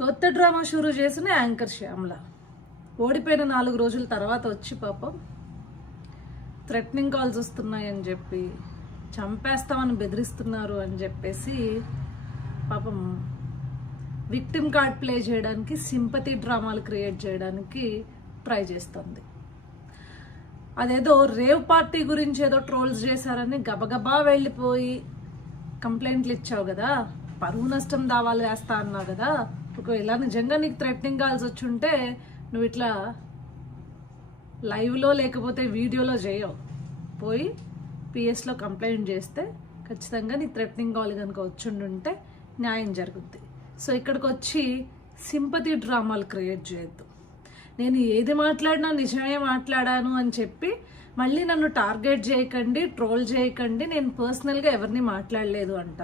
కొత్త డ్రామా షురూ చేసిన యాంకర్ శ్యామల ఓడిపోయిన 4 రోజుల తర్వాత వచ్చి పాపం థ్రెటనింగ్ కాల్స్ వస్తున్నాయని చెప్పి చంపేస్తామని బెదిరిస్తున్నారు అని చెప్పేసి పాపం విక్టిమ్ కార్డ్ ప్లే చేయడానికి, సింపతి డ్రామాలు క్రియేట్ చేయడానికి ట్రై చేస్తుంది. అదేదో రేవ్ పార్టీ గురించి ఏదో ట్రోల్స్ చేశారని గబగబా వెళ్ళిపోయి కంప్లైంట్లు ఇచ్చావు కదా, పరువు నష్టం దావాలు వేస్తా అన్నావు కదా. ఒకవేళ నిజంగా నీకు థ్రెటనింగ్ కాల్స్ వచ్చి ఉంటే నువ్వు ఇట్లా లైవ్లో లేకపోతే వీడియోలో చేయవు, పోయి పిఎస్లో కంప్లైంట్ చేస్తే ఖచ్చితంగా నీ థ్రెటనింగ్ కాల్ కనుక వచ్చుండుంటే న్యాయం జరుగుద్ది. సో ఇక్కడికి వచ్చి సింపతి డ్రామాలు క్రియేట్ చేయొద్దు. నేను ఏది మాట్లాడినా నిజమే మాట్లాడాను అని చెప్పి మళ్ళీ నన్ను టార్గెట్ చేయకండి, ట్రోల్ చేయకండి, నేను పర్సనల్గా ఎవరిని మాట్లాడలేదు అంట.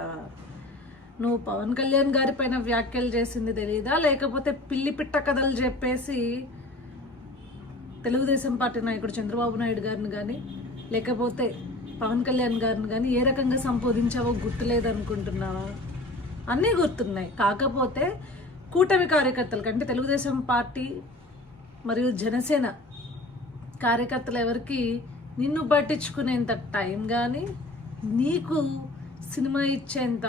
నువ్వు పవన్ కళ్యాణ్ గారి పైన వ్యాఖ్యలు చేసింది తెలీదా, లేకపోతే పిల్లి పిట్ట కథలు చెప్పేసి తెలుగుదేశం పార్టీ నాయకుడు చంద్రబాబు నాయుడు గారిని కానీ లేకపోతే పవన్ కళ్యాణ్ గారిని కానీ ఏ రకంగా సంబోధించావో గుర్తులేదనుకుంటున్నావా? అన్నీ గుర్తున్నాయి. కాకపోతే కూటమి కార్యకర్తలు కంటే తెలుగుదేశం పార్టీ మరియు జనసేన కార్యకర్తలు ఎవరికి నిన్ను పట్టించుకునేంత టైం కానీ, నీకు సినిమా ఇచ్చేంత,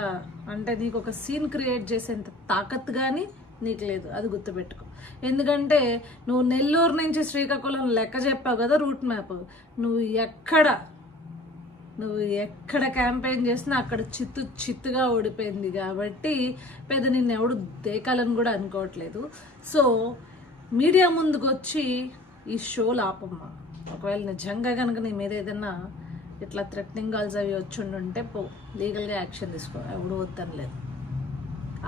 అంటే నీకు ఒక సీన్ క్రియేట్ చేసేంత తాకత్ కానీ నీకు లేదు. అది గుర్తుపెట్టుకో. ఎందుకంటే నువ్వు నెల్లూరు నుంచి శ్రీకాకుళం లెక్క చెప్పావు కదా రూట్ మ్యాప్, నువ్వు ఎక్కడ క్యాంపెయిన్ చేసినా అక్కడ చిత్తుగా ఓడిపోయింది కాబట్టి పెద్ద నిన్ను ఎవడు దేకాలని కూడా అనుకోవట్లేదు. సో మీడియా ముందుకు వచ్చి ఈ షోలు ఆపమ్మా. ఒకవేళ నిజంగా కనుక నీ మీద ఏదైనా ఇట్లా థ్రెటనింగ్ కాల్స్ అవి వచ్చుండుంటే పో, లీగల్గా యాక్షన్ తీసుకో, ఎవడు వద్దనలేదు.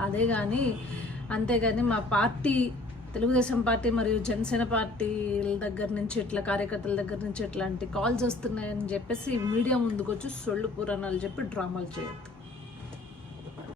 అదే కానీ అంతేగాని మా పార్టీ తెలుగుదేశం పార్టీ మరియు జనసేన పార్టీల దగ్గర నుంచి ఇట్లా కార్యకర్తల దగ్గర నుంచి ఇట్లాంటి కాల్స్ వస్తున్నాయని చెప్పేసి మీడియా ముందుకు వచ్చి సొళ్ళు పురాణాలు చెప్పి డ్రామాలు చేయొద్దు.